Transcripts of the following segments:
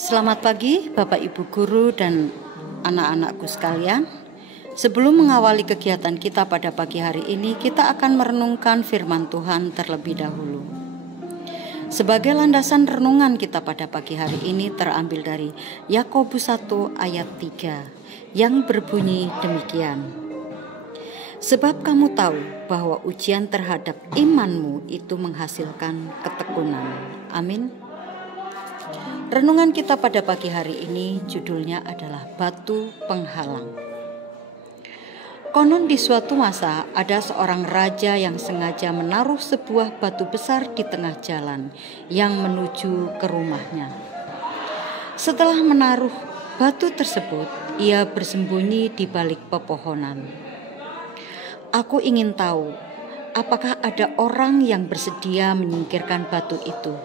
Selamat pagi Bapak Ibu Guru dan anak-anakku sekalian. Sebelum mengawali kegiatan kita pada pagi hari ini, kita akan merenungkan firman Tuhan terlebih dahulu. Sebagai landasan renungan kita pada pagi hari ini terambil dari Yakobus 1 ayat 3 yang berbunyi demikian. Sebab kamu tahu bahwa ujian terhadap imanmu itu menghasilkan ketekunan. Amin. Renungan kita pada pagi hari ini judulnya adalah batu penghalang. Konon di suatu masa ada seorang raja yang sengaja menaruh sebuah batu besar di tengah jalan yang menuju ke rumahnya. Setelah menaruh batu tersebut, ia bersembunyi di balik pepohonan. Aku ingin tahu, apakah ada orang yang bersedia menyingkirkan batu itu,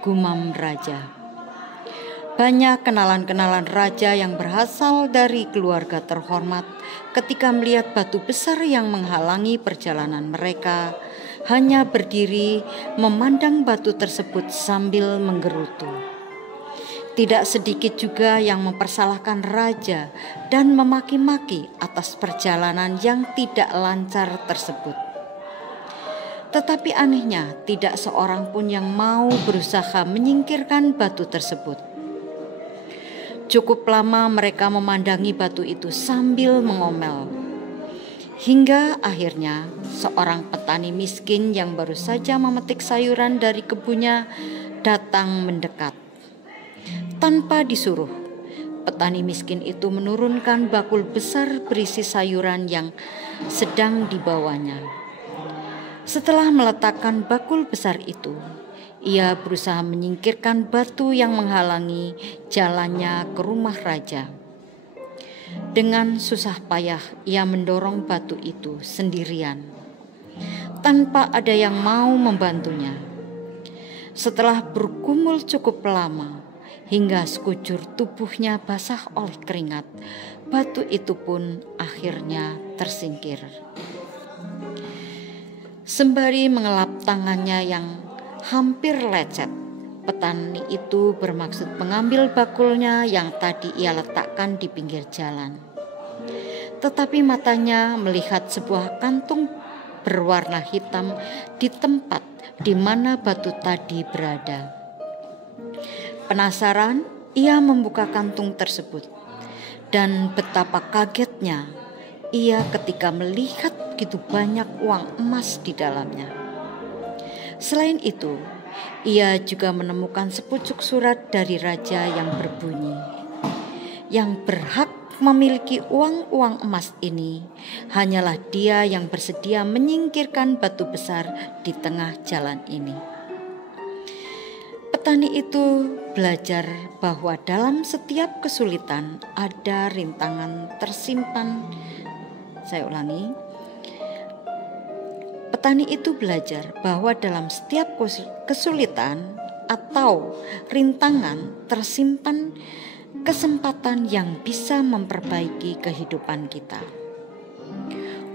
gumam raja. Banyak kenalan-kenalan raja yang berasal dari keluarga terhormat ketika melihat batu besar yang menghalangi perjalanan mereka, hanya berdiri memandang batu tersebut sambil menggerutu. Tidak sedikit juga yang mempersalahkan raja dan memaki-maki atas perjalanan yang tidak lancar tersebut. Tetapi anehnya, tidak seorang pun yang mau berusaha menyingkirkan batu tersebut. Cukup lama mereka memandangi batu itu sambil mengomel. Hingga akhirnya seorang petani miskin yang baru saja memetik sayuran dari kebunnya datang mendekat. Tanpa disuruh, petani miskin itu menurunkan bakul besar berisi sayuran yang sedang dibawanya. Setelah meletakkan bakul besar itu, ia berusaha menyingkirkan batu yang menghalangi jalannya ke rumah raja. Dengan susah payah ia mendorong batu itu sendirian, tanpa ada yang mau membantunya. Setelah bergumul cukup lama, hingga sekujur tubuhnya basah oleh keringat, batu itu pun akhirnya tersingkir. Sembari mengelap tangannya yang hampir lecet, petani itu bermaksud mengambil bakulnya yang tadi ia letakkan di pinggir jalan. Tetapi matanya melihat sebuah kantung berwarna hitam di tempat di mana batu tadi berada. Penasaran, ia membuka kantung tersebut, dan betapa kagetnya ia ketika melihat begitu banyak uang emas di dalamnya. Selain itu, ia juga menemukan sepucuk surat dari raja yang berbunyi, yang berhak memiliki uang-uang emas ini hanyalah dia yang bersedia menyingkirkan batu besar di tengah jalan ini. Petani itu belajar bahwa dalam setiap kesulitan ada rintangan tersimpan. Saya ulangi. Petani itu belajar bahwa dalam setiap kesulitan atau rintangan tersimpan kesempatan yang bisa memperbaiki kehidupan kita.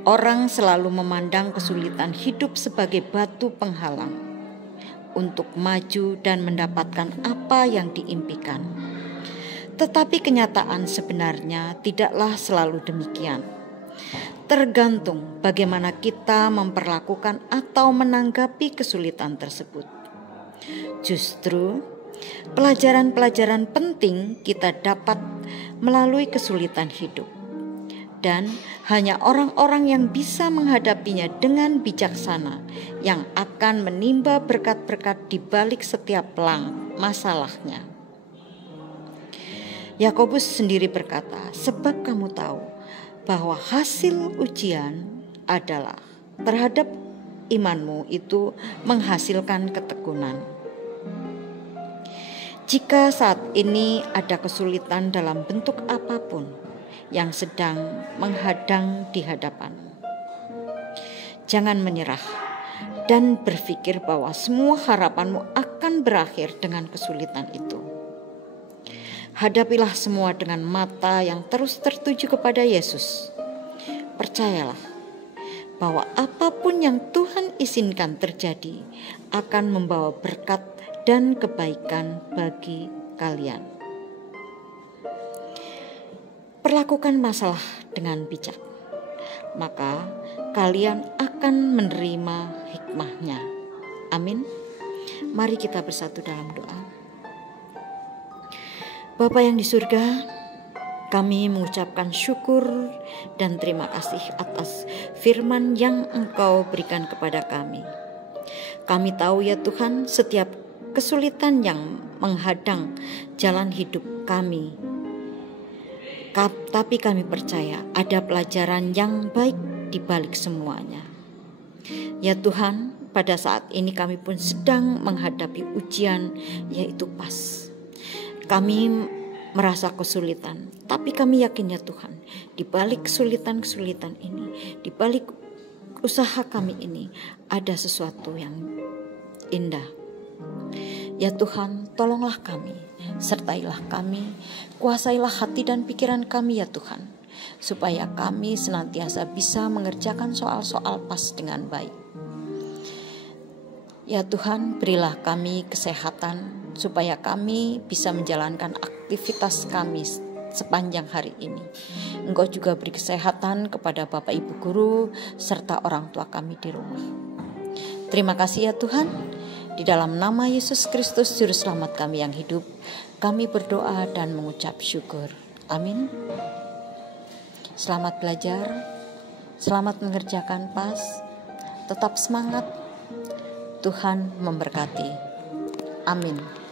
Orang selalu memandang kesulitan hidup sebagai batu penghalang untuk maju dan mendapatkan apa yang diimpikan. Tetapi kenyataan sebenarnya tidaklah selalu demikian. Tergantung bagaimana kita memperlakukan atau menanggapi kesulitan tersebut. Justru, pelajaran-pelajaran penting kita dapat melalui kesulitan hidup. Dan hanya orang-orang yang bisa menghadapinya dengan bijaksana yang akan menimba berkat-berkat di balik setiap masalahnya. Yakobus sendiri berkata, sebab kamu tahu bahwa hasil ujian adalah terhadap imanmu itu menghasilkan ketekunan. Jika saat ini ada kesulitan dalam bentuk apapun yang sedang menghadang di hadapanmu, jangan menyerah dan berpikir bahwa semua harapanmu akan berakhir dengan kesulitan itu. Hadapilah semua dengan mata yang terus tertuju kepada Yesus. Percayalah bahwa apapun yang Tuhan izinkan terjadi akan membawa berkat dan kebaikan bagi kalian. Perlakukan masalah dengan bijak, maka kalian akan menerima hikmahnya. Amin. Mari kita bersatu dalam doa. Bapa yang di surga, kami mengucapkan syukur dan terima kasih atas firman yang Engkau berikan kepada kami. Kami tahu ya Tuhan, setiap kesulitan yang menghadang jalan hidup kami, tapi kami percaya ada pelajaran yang baik di balik semuanya. Ya Tuhan, pada saat ini kami pun sedang menghadapi ujian, yaitu PAS. Kami merasa kesulitan, tapi kami yakin ya Tuhan, di balik kesulitan-kesulitan ini, di balik usaha kami ini, ada sesuatu yang indah. Ya Tuhan, tolonglah kami, sertailah kami, kuasailah hati dan pikiran kami ya Tuhan, supaya kami senantiasa bisa mengerjakan soal-soal PAS dengan baik. Ya Tuhan, berilah kami kesehatan supaya kami bisa menjalankan aktivitas kami sepanjang hari ini. Engkau juga beri kesehatan kepada Bapak Ibu guru serta orang tua kami di rumah. Terima kasih ya Tuhan. Di dalam nama Yesus Kristus Juru Selamat kami yang hidup, kami berdoa dan mengucap syukur. Amin. Selamat belajar, selamat mengerjakan PAS, tetap semangat. Tuhan memberkati. Amin.